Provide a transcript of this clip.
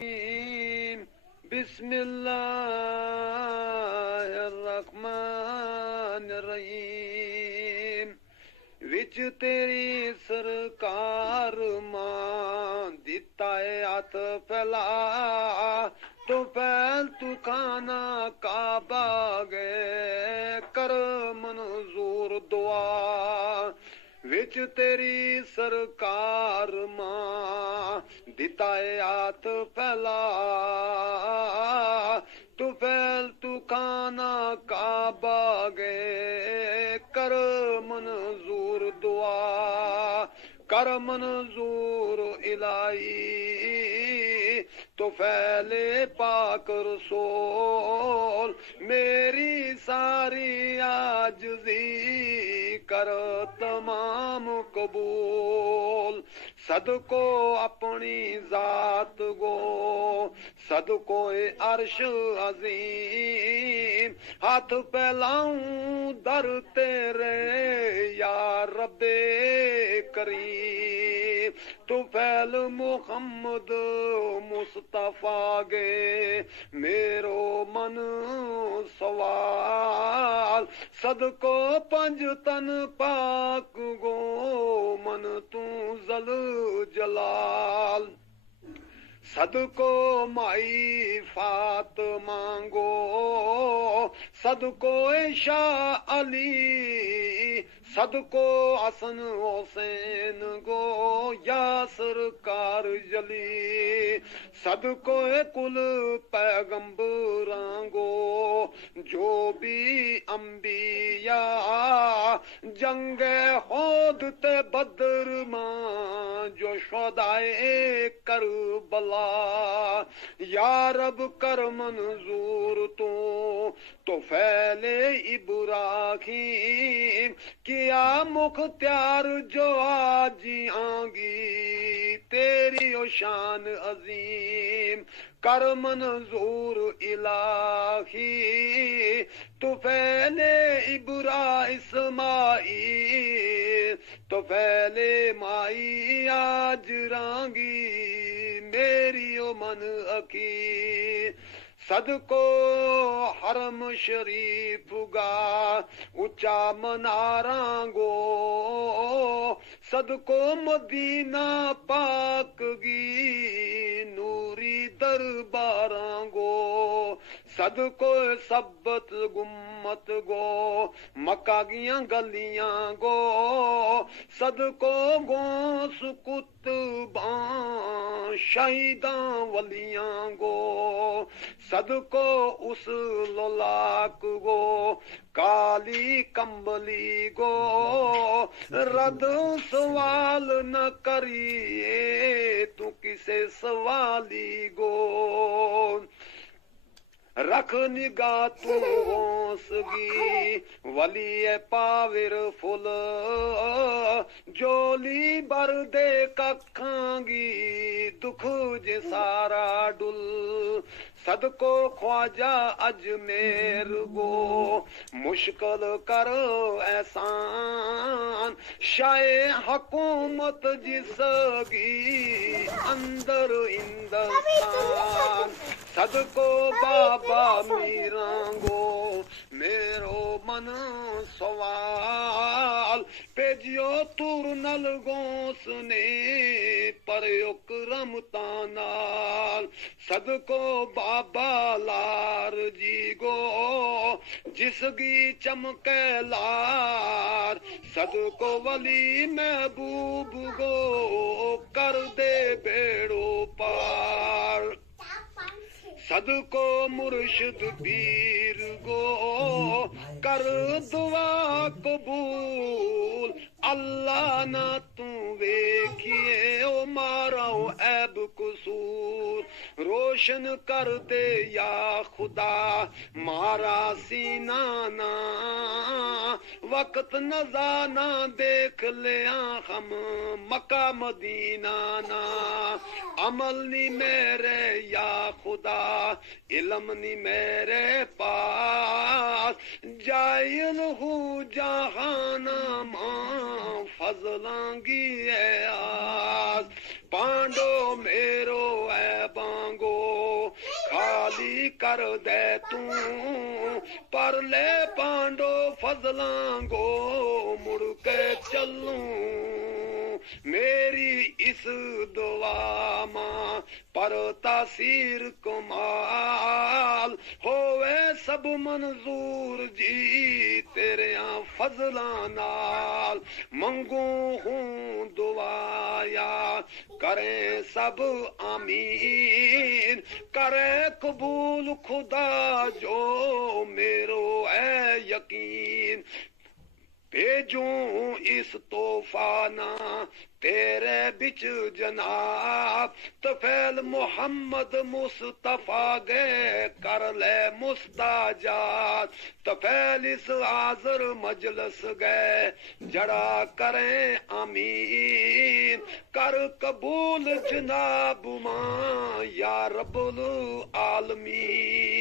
बिस्मिल्लाहिर्रहमानिर्रहीम। विच तेरी सरकार मां दिता है हाथ फैला, तो फैल तू खाना काबा गए कर मंजूर दुआ। विच तेरी सरकार मां दिता है हाथ फैला, तू फैल तू खाना काबा गए कर मंजूर दुआ। कर मंजूर इलाही तो फैले पाक रसूल। मेरी सारी आजज़ी कर तमाम कबूल। सदको अपनी जात गो सदको अर्श अजीम। हाथ फैलाऊं दर तेरे या रब्बे करीम। तू फैल मुहम्मद मुस्तफा गे मेरो मन सवाल। सदको पंज तन पाक गो मन तू जल जलाल। सदको माई फातिमा गो सदको शाह अली। सदको हसन हुसैन गो या सरकार जली। सदको कुल पैगंबरां गो जो भी अंबिया। जंगे होद ते बदर मां जो शुहदाए करबला। या रब कर मंजूर तो फैले इब्राहीम। किया मुख्तियार जो आज आंगी तेरी ओ शान अजीम। कर मंजूर इलाही तो फैले इब्रा इस्माईल। तो फैले माई आज रांगी मेरी ओ मन अकी। सदको हरम शरीफ गा ऊंचा मनारा गो। सदको मदीना पाक गी नूरी दरबारा गो। सदको सबत गुम्मत गो मक्का गियां गलियां गो। सदको गो सुकुतबां शहीदां वलियां गो। सदको उस लोलाक गो काली कंबली गो। रद सवाल न करिए तू किसे सवाली गो। रख निगाह तू होसगी वली पाविर फुल। जोली बर दे कखांगी दुख जे सारा डुल। सदको ख्वाजा अजमेर गो मुश्किल कर एहसान। शाये हुकूमत जिसगी अंदर हिंदुस्तान। सदको बाबा मीरा गो मेरो मन सवाल। पेजियो तुर नल गोस ने पर करमता नाल। सदको बाबा लार जी गो जिसगी चमके लार। सदको वली महबूब गो कर दे बेड़ो पार। सदको मुर्शिद पीर गो कर दुआ कबूल। अल्लाह ना तू वेखिए ओ मारा ऐब कसूर। रोशन कर दे या खुदा मारा सीना ना। वक्त नजाना देख लिया हम मक्का मदीना ना। अमल नी मेरे या खुदा इल्म नी मेरे पास। जायल हूँ जहाना मां फजलांगी है आस। पांडो मेरो है बांगो कर दे तू पर ले पांडो फजलांगो मुड़ के चलूं मेरी इस दुआ मां पर तासीर कमाल होवे सब मंजूर जी तेरे फजला नाल मंगू हूं दुआया करें सब आमीन करे कबूल खुदा जो मेरो है यकीन भेजूं इस तोहफा ना तेरे बिच जनाब तफैल मोहम्मद मुस्तफा गए कर ले मुस्ताजात तफैल इस हाजर मजलस गए जड़ा करें आमीन कर कबूल जनाब मां या रब्बुल आलमीन